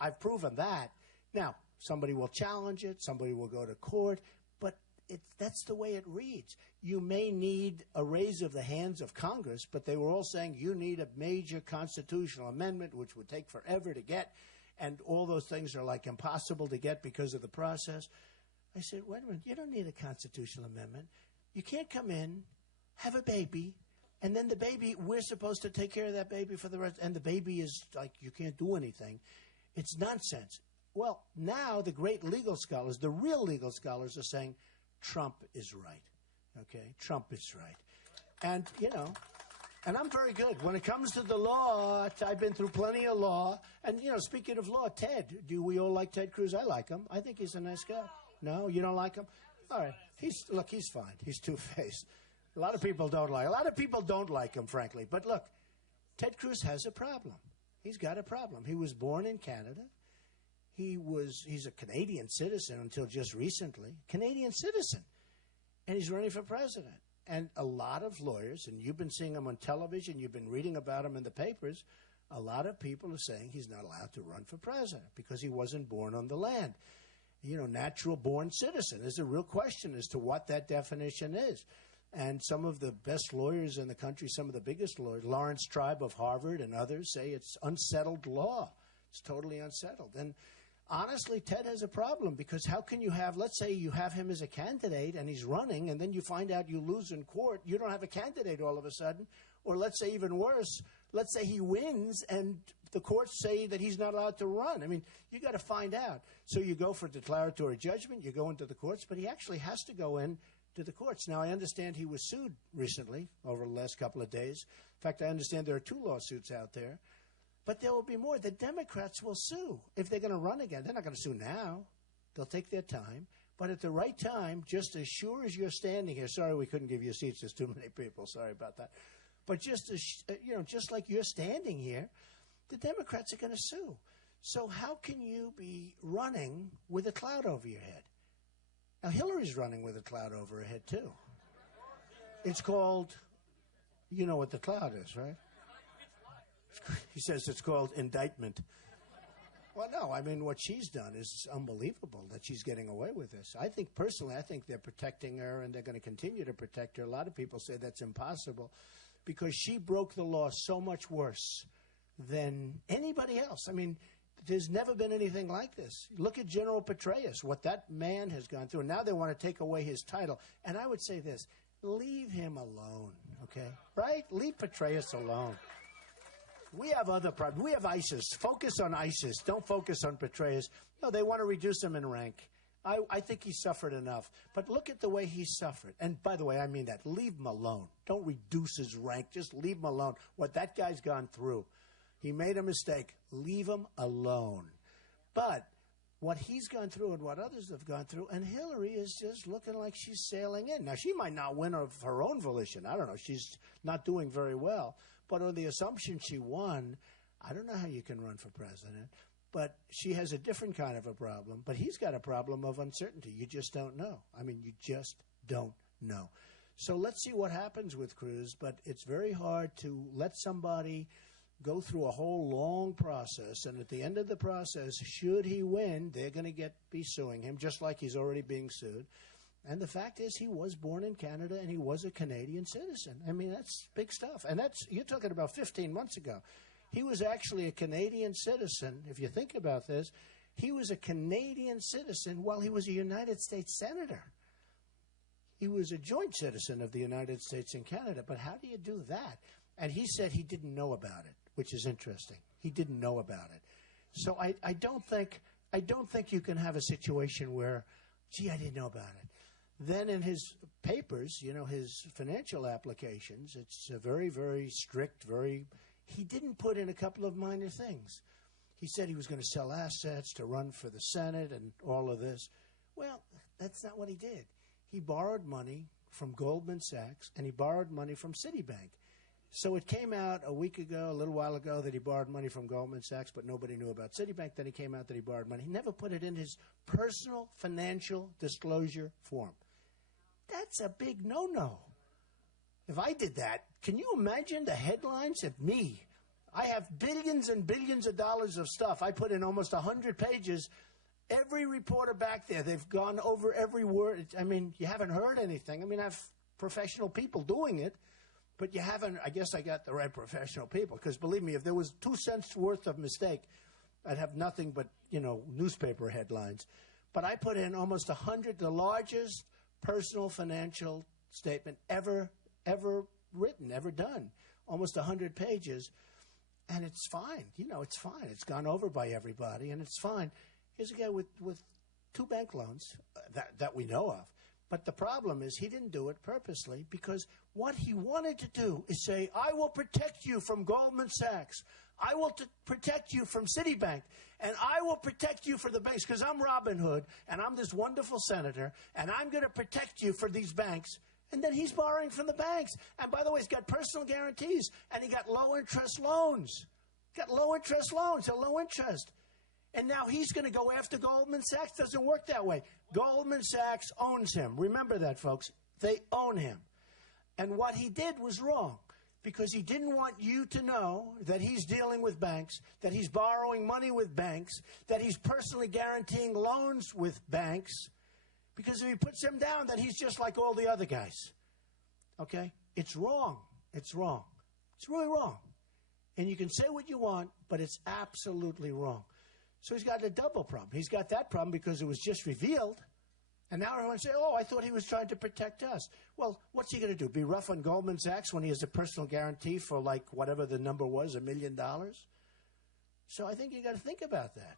I've proven that. Now, somebody will challenge it. Somebody will go to court. But that's the way it reads. You may need a raise of the hands of Congress, but they were all saying you need a major constitutional amendment, which would take forever to get, and all those things are like impossible to get because of the process. I said, wait a minute, you don't need a constitutional amendment. You can't come in, have a baby, and then the baby, we're supposed to take care of that baby for the rest, and the baby is like, you can't do anything. It's nonsense. Well, now the great legal scholars, the real legal scholars are saying, Trump is right, okay? Trump is right. And, you know, and I'm very good. When it comes to the law, I've been through plenty of law. And, you know, speaking of law, Ted, do we all like Ted Cruz? I like him. I think he's a nice guy. No, you don't like him? All right. Look, he's fine. He's two-faced. A lot of people don't like him. A lot of people don't like him, frankly. But look, Ted Cruz has a problem. He's got a problem. He was born in Canada. He's a Canadian citizen until just recently. Canadian citizen. And he's running for president. And a lot of lawyers, and you've been seeing him on television, you've been reading about him in the papers, a lot of people are saying he's not allowed to run for president because he wasn't born on the land. You know, natural born citizen. There's a real question as to what that definition is. And some of the best lawyers in the country, some of the biggest lawyers, Lawrence Tribe of Harvard and others, say it's unsettled law. It's totally unsettled. And honestly, Ted has a problem because how can you have, let's say you have him as a candidate and he's running and then you find out you lose in court, you don't have a candidate all of a sudden. Or let's say even worse, let's say he wins and the courts say that he's not allowed to run. I mean, you got to find out. So you go for declaratory judgment, you go into the courts, but he actually has to go in to the courts. Now, I understand he was sued recently over the last couple of days. In fact, I understand there are 2 lawsuits out there. But there will be more. The Democrats will sue if they're going to run again. They're not going to sue now. They'll take their time. But at the right time, just as sure as you're standing here, sorry we couldn't give you seats, there's too many people, sorry about that. But just as, you know, just like you're standing here, the Democrats are going to sue. So how can you be running with a cloud over your head? Now, Hillary's running with a cloud over her head, too. It's called, you know what the cloud is, right? He says it's called indictment. Well, no, I mean, what she's done is unbelievable that she's getting away with this. I think, personally, I think they're protecting her and they're going to continue to protect her. A lot of people say that's impossible because she broke the law so much worse than anybody else. I mean, there's never been anything like this. Look at General Petraeus, what that man has gone through. And now they want to take away his title. And I would say this, leave him alone, okay? Right? Leave Petraeus alone. We have other problems. We have ISIS. Focus on ISIS. Don't focus on Petraeus. No, they want to reduce him in rank. I think he suffered enough. But look at the way he suffered. And by the way, I mean that. Leave him alone. Don't reduce his rank. Just leave him alone. What that guy's gone through. He made a mistake. Leave him alone. But what he's gone through and what others have gone through, and Hillary is just looking like she's sailing in. Now, she might not win of her own volition. I don't know. She's not doing very well. But on the assumption she won, I don't know how you can run for president. But she has a different kind of a problem. But he's got a problem of uncertainty. You just don't know. I mean, you just don't know. So let's see what happens with Cruz. But it's very hard to let somebody go through a whole long process, and at the end of the process, should he win, they're going to be suing him, just like he's already being sued. And the fact is, he was born in Canada, and he was a Canadian citizen. I mean, that's big stuff. And you're talking about 15 months ago. He was actually a Canadian citizen. If you think about this, he was a Canadian citizen while he was a United States senator. He was a joint citizen of the United States and Canada. But how do you do that? And he said he didn't know about it, which is interesting. He didn't know about it. So I don't think you can have a situation where, gee, I didn't know about it. Then in his papers, you know, his financial applications, it's a very, very strict, he didn't put in a couple of minor things. He said he was going to sell assets to run for the Senate and all of this. Well, that's not what he did. He borrowed money from Goldman Sachs, and he borrowed money from Citibank. So it came out a week ago, a little while ago, that he borrowed money from Goldman Sachs, but nobody knew about Citibank. Then it came out that he borrowed money. He never put it in his personal financial disclosure form. That's a big no-no. If I did that, can you imagine the headlines of me? I have billions and billions of dollars of stuff. I put in almost 100 pages. Every reporter back there, they've gone over every word. I mean, you haven't heard anything. I mean, I have professional people doing it, but you haven't. I guess I got the right professional people, because believe me, if there was 2 cents worth of mistake, I'd have nothing but, newspaper headlines. But I put in almost 100, the largest personal financial statement ever written, ever done. Almost 100 pages. And it's fine. It's fine. It's gone over by everybody, and it's fine. Here's a guy with 2 bank loans that we know of. But the problem is he didn't do it purposely, because what he wanted to do is say, I will protect you from Goldman Sachs. I will protect you from Citibank. And I will protect you for the banks, because I'm Robin Hood, and I'm this wonderful senator, and I'm going to protect you for these banks. And then he's borrowing from the banks. And by the way, he's got personal guarantees, and he got low-interest loans. Got low-interest loans, so low interest. And now he's going to go after Goldman Sachs. Doesn't work that way. Goldman Sachs owns him. Remember that, folks. They own him. And what he did was wrong, because he didn't want you to know that he's dealing with banks, that he's borrowing money with banks, that he's personally guaranteeing loans with banks. Because if he puts them down, then he's just like all the other guys. Okay? It's wrong. It's wrong. It's really wrong. And you can say what you want, but it's absolutely wrong. So he's got a double problem. He's got that problem because it was just revealed. And now everyone say, I thought he was trying to protect us. Well, what's he going to do? Be rough on Goldman Sachs when he has a personal guarantee for, like, whatever the number was, $1 million? So I think you got to think about that.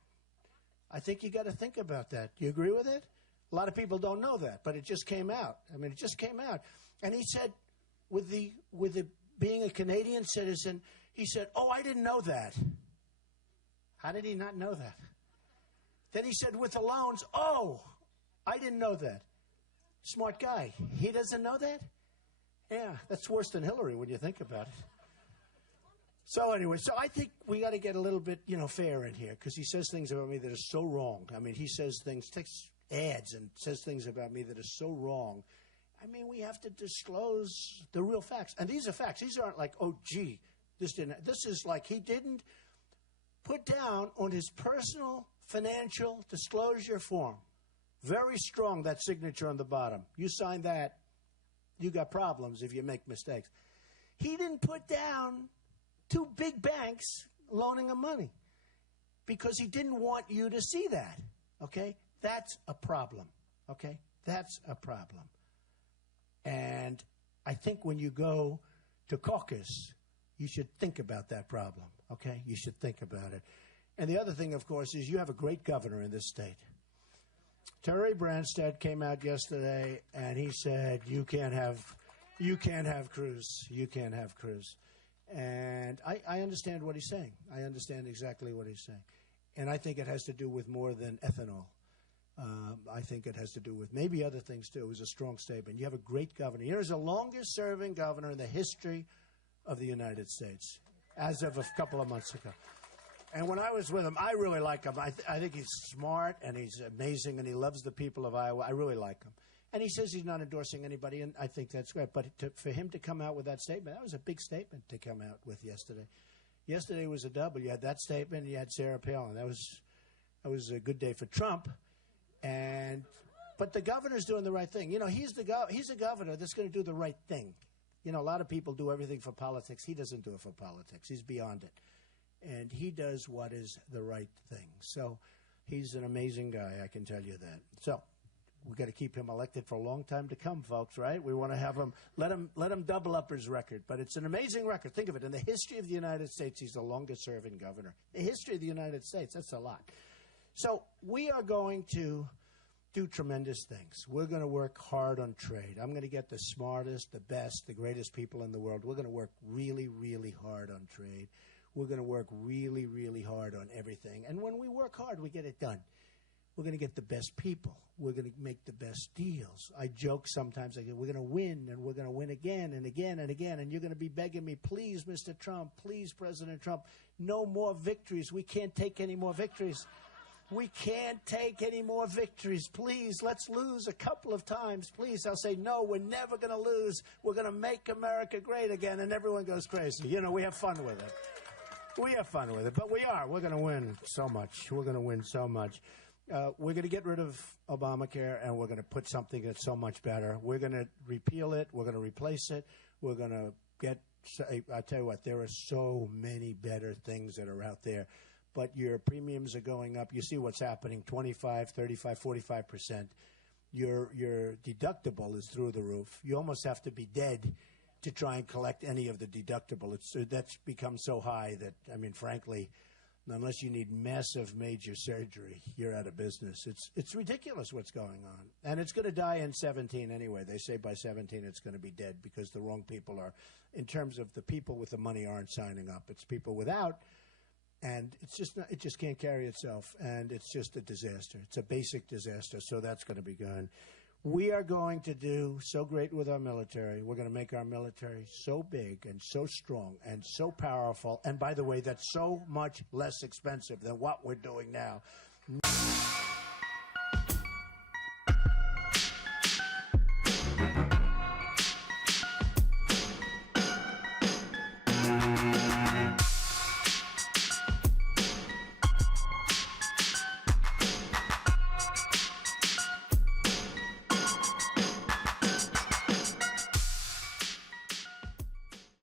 I think you got to think about that. Do you agree with it? A lot of people don't know that, but it just came out. I mean, it just came out. And he said, with the being a Canadian citizen, he said, I didn't know that. How did he not know that? Then he said, with the loans, I didn't know that. Smart guy. He doesn't know that? Yeah, that's worse than Hillary when you think about it. So anyway, I think we got to get a little bit, fair in here, because he says things about me that are so wrong. I mean, he says things, takes ads and says things about me that are so wrong. I mean, we have to disclose the real facts. And these are facts. These aren't like, this is like he didn't put down on his personal financial disclosure form. Very strong, that signature on the bottom. You sign that, you got problems if you make mistakes. He didn't put down 2 big banks loaning him money because he didn't want you to see that, okay? That's a problem, okay? That's a problem. And I think when you go to caucus, you should think about that problem, okay? You should think about it. And the other thing, of course, is you have a great governor in this state. Terry Branstad came out yesterday, and he said, you can't have Cruz. You can't have Cruz. And I understand what he's saying. I understand exactly what he's saying. And I think it has to do with more than ethanol. I think it has to do with maybe other things, too. It was a strong statement. You have a great governor. Here's the longest-serving governor in the history of the United States, as of a couple of months ago. And when I was with him, I really like him. I think he's smart, and he's amazing, and he loves the people of Iowa. I really like him. And he says he's not endorsing anybody, and I think that's great. But for him to come out with that statement, that was a big statement to come out with yesterday. Yesterday was a double. You had that statement, and you had Sarah Palin. That was a good day for Trump. But the governor's doing the right thing. He's a governor that's going to do the right thing. A lot of people do everything for politics. He doesn't do it for politics. He's beyond it. And he does what is the right thing. So he's an amazing guy, I can tell you that. So we've got to keep him elected for a long time to come, folks, right? We want to have him, let him double up his record. But it's an amazing record. Think of it. In the history of the United States, he's the longest-serving governor. The history of the United States, that's a lot. So we are going to do tremendous things. We're going to work hard on trade. I'm going to get the smartest, the best, the greatest people in the world. We're going to work really, really hard on trade. We're going to work really, really hard on everything. And when we work hard, we get it done. We're going to get the best people. We're going to make the best deals. I joke sometimes, we're going to win, and we're going to win again and again and again. And you're going to be begging me, please, Mr. Trump, please, President Trump, no more victories. We can't take any more victories. We can't take any more victories. Please, let's lose a couple of times. Please, I'll say, no, we're never going to lose. We're going to make America great again. And everyone goes crazy. We have fun with it. We have fun with it, but we're going to win so much. We're going to win so much. We're going to get rid of Obamacare, and we're going to put something that's so much better. We're going to repeal it. We're going to replace it. We're going to get – I tell you what, there are so many better things that are out there. But your premiums are going up. You see what's happening, 25, 35, 45%. Your deductible is through the roof. You almost have to be dead to try and collect any of the deductible. That's become so high that, I mean, frankly – unless you need massive major surgery, you're out of business. It's ridiculous what's going on. And it's going to die in 17 anyway. They say by 17 it's going to be dead because the wrong people are, in terms of the people with the money aren't signing up. It's people without, and it's just not, it just can't carry itself, and it's just a disaster. It's a basic disaster, so that's going to be gone. We are going to do so great with our military. We're going to make our military so big and so strong and so powerful. And by the way, that's so much less expensive than what we're doing now.